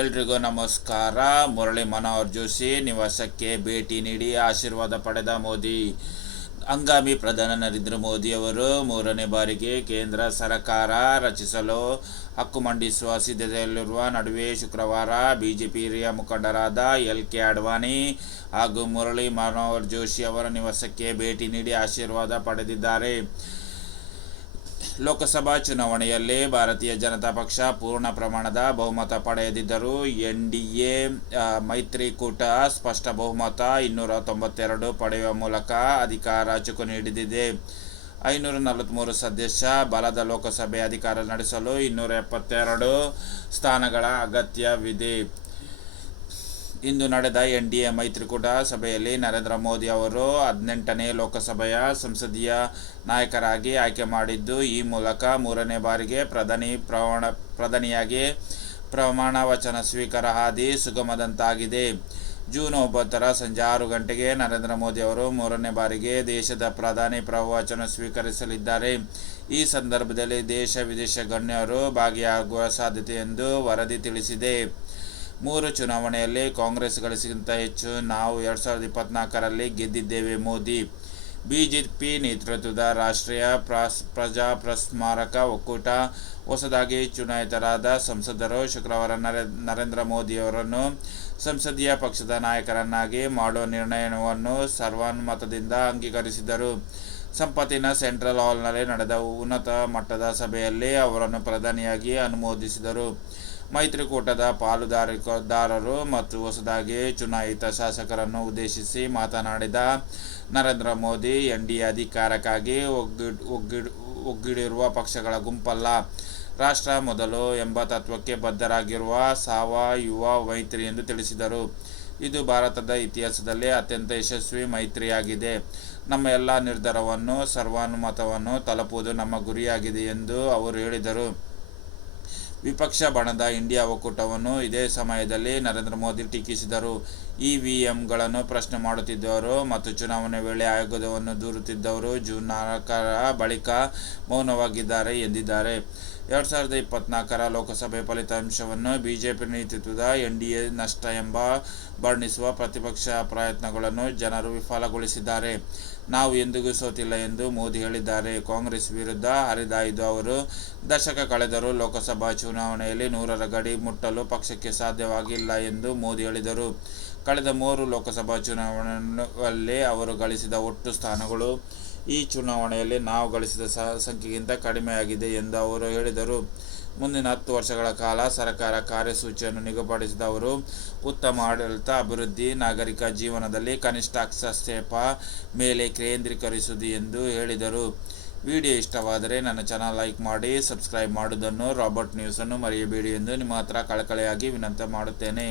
ಎಲ್ರಿಗೂ ನಮಸ್ಕಾರ. ಮುರಳಿ ಮನೋಹರ್ ಜೋಶಿ ನಿವಾಸಕ್ಕೆ ಭೇಟಿ ನೀಡಿ ಆಶೀರ್ವಾದ ಪಡೆದ ಮೋದಿ. ಹಂಗಾಮಿ ಪ್ರಧಾನಿ ನರೇಂದ್ರ ಮೋದಿ ಅವರು 3ನೇ ಬಾರಿಗೆ ಕೇಂದ್ರ ಸರ್ಕಾರ ರಚಿಸಲು ಹಕ್ಕು ಮಂಡಿಸುವ ಸಿದ್ಧತೆಯಲ್ಲಿರುವ ನಡುವೆ ಶುಕ್ರವಾರ ಬಿಜೆಪಿ ಹಿರಿಯ ಮುಖಂಡರಾದ ಎಲ್.ಕೆ. ಅಡ್ವಾಣಿ ಹಾಗೂ ಮುರಳಿ ಮನೋಹರ್ ಜೋಶಿ ಅವರ ನಿವಾಸಕ್ಕೆ ಭೇಟಿ ನೀಡಿ ಆಶೀರ್ವಾದ ಪಡೆದಿದ್ದಾರೆ. ಲೋಕಸಭಾ ಚುನಾವಣೆಯಲ್ಲಿ ಭಾರತೀಯ ಜನತಾ ಪಕ್ಷ ಪೂರ್ಣ ಪ್ರಮಾಣದ ಬಹುಮತ ಪಡೆಯದಿದ್ದರೂ ಎನ್ಡಿಎ ಮೈತ್ರಿಕೂಟ ಸ್ಪಷ್ಟ ಬಹುಮತ 292 ಪಡೆಯುವ ಮೂಲಕ ಅಧಿಕಾರ ಚುಕ್ಕು ಹಿಡಿದಿದೆ. 543 ಸದಸ್ಯ ಬಲದ ಲೋಕಸಭೆ ಅಧಿಕಾರ ನಡೆಸಲು 272 ಸ್ಥಾನಗಳ ಅಗತ್ಯವಿದೆ. ಇಂದು ನಡೆದ ಎನ್ಡಿಎ ಮೈತ್ರಿಕೂಟ ಸಭೆಯಲ್ಲಿ ನರೇಂದ್ರ ಮೋದಿ ಅವರು 18ನೇ ಲೋಕಸಭೆಯ ಸಂಸದೀಯ ನಾಯಕರಾಗಿ ಆಯ್ಕೆ ಮಾಡಿದ್ದು, ಈ ಮೂಲಕ 3ನೇ ಬಾರಿಗೆ ಪ್ರಧಾನಿಯಾಗಿ ಪ್ರಮಾಣ ವಚನ ಸ್ವೀಕಾರ ಹಾದಿ ಸುಗಮದಂತಾಗಿದೆ. ಜೂನ್ 9ರ ಸಂಜೆ 6 ಗಂಟೆಗೆ ನರೇಂದ್ರ ಮೋದಿ ಅವರು 3ನೇ ಬಾರಿಗೆ ದೇಶದ ಪ್ರಧಾನಿ ಪ್ರವಚನ ಸ್ವೀಕರಿಸಲಿದ್ದಾರೆ. ಈ ಸಂದರ್ಭದಲ್ಲಿ ದೇಶ ವಿದೇಶ ಗಣ್ಯರು ಭಾಗಿಯಾಗುವ ಸಾಧ್ಯತೆ ಎಂದು ವರದಿ ತಿಳಿಸಿದೆ. 3 ಚುನಾವಣೆಯಲ್ಲಿ ಕಾಂಗ್ರೆಸ್ ಗಳಿಸಿಗಿಂತ ಹೆಚ್ಚು ನಾವು 2024ರಲ್ಲಿ ಗೆದ್ದಿದ್ದೇವೆ. ಮೋದಿ ಬಿಜೆಪಿ ನೇತೃತ್ವದ ರಾಷ್ಟ್ರೀಯ ಪ್ರಜಾಪ್ರಸ್ಮಾರಕ ಒಕ್ಕೂಟ ಹೊಸದಾಗಿ ಚುನಾಯಿತರಾದ ಸಂಸದರು ಶುಕ್ರವಾರ ನರೇಂದ್ರ ಮೋದಿಯವರನ್ನು ಸಂಸದೀಯ ಪಕ್ಷದ ನಾಯಕರನ್ನಾಗಿ ಮಾಡುವ ನಿರ್ಣಯವನ್ನು ಸರ್ವಾನುಮತದಿಂದ ಅಂಗೀಕರಿಸಿದರು. ಸಂಸತ್ತಿನ ಸೆಂಟ್ರಲ್ ಹಾಲ್ನಲ್ಲಿ ನಡೆದ ಉನ್ನತ ಮಟ್ಟದ ಸಭೆಯಲ್ಲಿ ಅವರನ್ನು ಪ್ರಧಾನಿಯಾಗಿ ಅನುಮೋದಿಸಿದರು. ಮೈತ್ರಿಕೂಟದ ಪಾಲುದಾರರು ಮತ್ತು ಹೊಸದಾಗಿ ಚುನಾಯಿತ ಶಾಸಕರನ್ನು ಉದ್ದೇಶಿಸಿ ಮಾತನಾಡಿದ ನರೇಂದ್ರ ಮೋದಿ, ಎನ್ಡಿಎ ಅಧಿಕಾರಕ್ಕಾಗಿ ಒಗ್ಗೂಡಿರುವ ಪಕ್ಷಗಳ ಗುಂಪಲ್ಲ, ರಾಷ್ಟ್ರ ಮೊದಲು ಎಂಬ ತತ್ವಕ್ಕೆ ಬದ್ಧರಾಗಿರುವ ಸಾವಯವ ಮೈತ್ರಿ ಎಂದು ತಿಳಿಸಿದರು. ಇದು ಭಾರತದ ಇತಿಹಾಸದಲ್ಲಿ ಅತ್ಯಂತ ಯಶಸ್ವಿ ಮೈತ್ರಿಯಾಗಿದೆ. ನಮ್ಮ ಎಲ್ಲ ನಿರ್ಧಾರವನ್ನು ಸರ್ವಾನುಮತವನ್ನು ತಲುಪುವುದು ನಮ್ಮ ಗುರಿಯಾಗಿದೆ ಎಂದು ಅವರು ಹೇಳಿದರು. ವಿಪಕ್ಷ ಬಣದ ಇಂಡಿಯಾ ಒಕ್ಕೂಟವನ್ನು ಇದೇ ಸಮಯದಲ್ಲಿ ನರೇಂದ್ರ ಮೋದಿ ಟೀಕಿಸಿದರು. ಇವಿಎಂಗಳನ್ನು ಪ್ರಶ್ನೆ ಮಾಡುತ್ತಿದ್ದವರು ಮತ್ತು ಚುನಾವಣೆ ವೇಳೆ ಆಯೋಗವನ್ನು ದೂರುತ್ತಿದ್ದವರು ಜೂನ್ 4ರ ಬಳಿಕ ಮೌನವಾಗಿದ್ದಾರೆ ಎಂದಿದ್ದಾರೆ. 2024ರ ಲೋಕಸಭೆ ಫಲಿತಾಂಶವನ್ನು ಬಿಜೆಪಿ ನೇತೃತ್ವದ ಎನ್ಡಿಎ ನಷ್ಟ ಎಂಬ ಬಣ್ಣಿಸುವ ಪ್ರತಿಪಕ್ಷ ಪ್ರಯತ್ನಗಳನ್ನು ಜನರು ವಿಫಲಗೊಳಿಸಿದ್ದಾರೆ. ನಾವು ಎಂದಿಗೂ ಸೋತಿಲ್ಲ ಎಂದು ಮೋದಿ ಹೇಳಿದ್ದಾರೆ. ಕಾಂಗ್ರೆಸ್ ವಿರುದ್ಧ ಹರಿದಾಯ್ದ ಅವರು ದಶಕ ಕಳೆದರೂ ಲೋಕಸಭಾ ಚುನಾವಣೆಯಲ್ಲಿ 100ರ ಗಡಿ ಮುಟ್ಟಲು ಪಕ್ಷಕ್ಕೆ ಸಾಧ್ಯವಾಗಿಲ್ಲ ಎಂದು ಮೋದಿ ಹೇಳಿದರು. ಕಳೆದ 3 ಲೋಕಸಭಾ ಚುನಾವಣೆಯಲ್ಲಿ ಅವರು ಗಳಿಸಿದ ಒಟ್ಟು ಸ್ಥಾನಗಳು ಈ ಚುನಾವಣೆಯಲ್ಲಿ ನಾವು ಗಳಿಸಿದ ಸಂಖ್ಯೆಗಿಂತ ಕಡಿಮೆಯಾಗಿದೆ ಎಂದು ಅವರು ಹೇಳಿದರು. ಮುಂದಿನ 10 ವರ್ಷಗಳ ಕಾಲ ಸರ್ಕಾರ ಕಾರ್ಯಸೂಚಿಯನ್ನು ನಿಗದಿಪಡಿಸಿದ ಅವರು ಉತ್ತಮ ಆಡಳಿತ, ಅಭಿವೃದ್ಧಿ, ನಾಗರಿಕ ಜೀವನದಲ್ಲಿ ಕನಿಷ್ಠ ಹಸ್ತಕ್ಷೇಪ ಮೇಲೆ ಕೇಂದ್ರೀಕರಿಸುವುದು ಎಂದು ಹೇಳಿದರು. ವಿಡಿಯೋ ಇಷ್ಟವಾದರೆ ನನ್ನ ಚಾನಲ್ ಲೈಕ್ ಮಾಡಿ, ಸಬ್ಸ್ಕ್ರೈಬ್ ಮಾಡುವುದನ್ನು, ರಾಬರ್ಟ್ ನ್ಯೂಸನ್ನು ಮರೆಯಬೇಡಿ ಎಂದು ನಿಮ್ಮ ಹತ್ರ ಕಳಕಳಿಯಾಗಿ ವಿನಂತಿ ಮಾಡುತ್ತೇನೆ.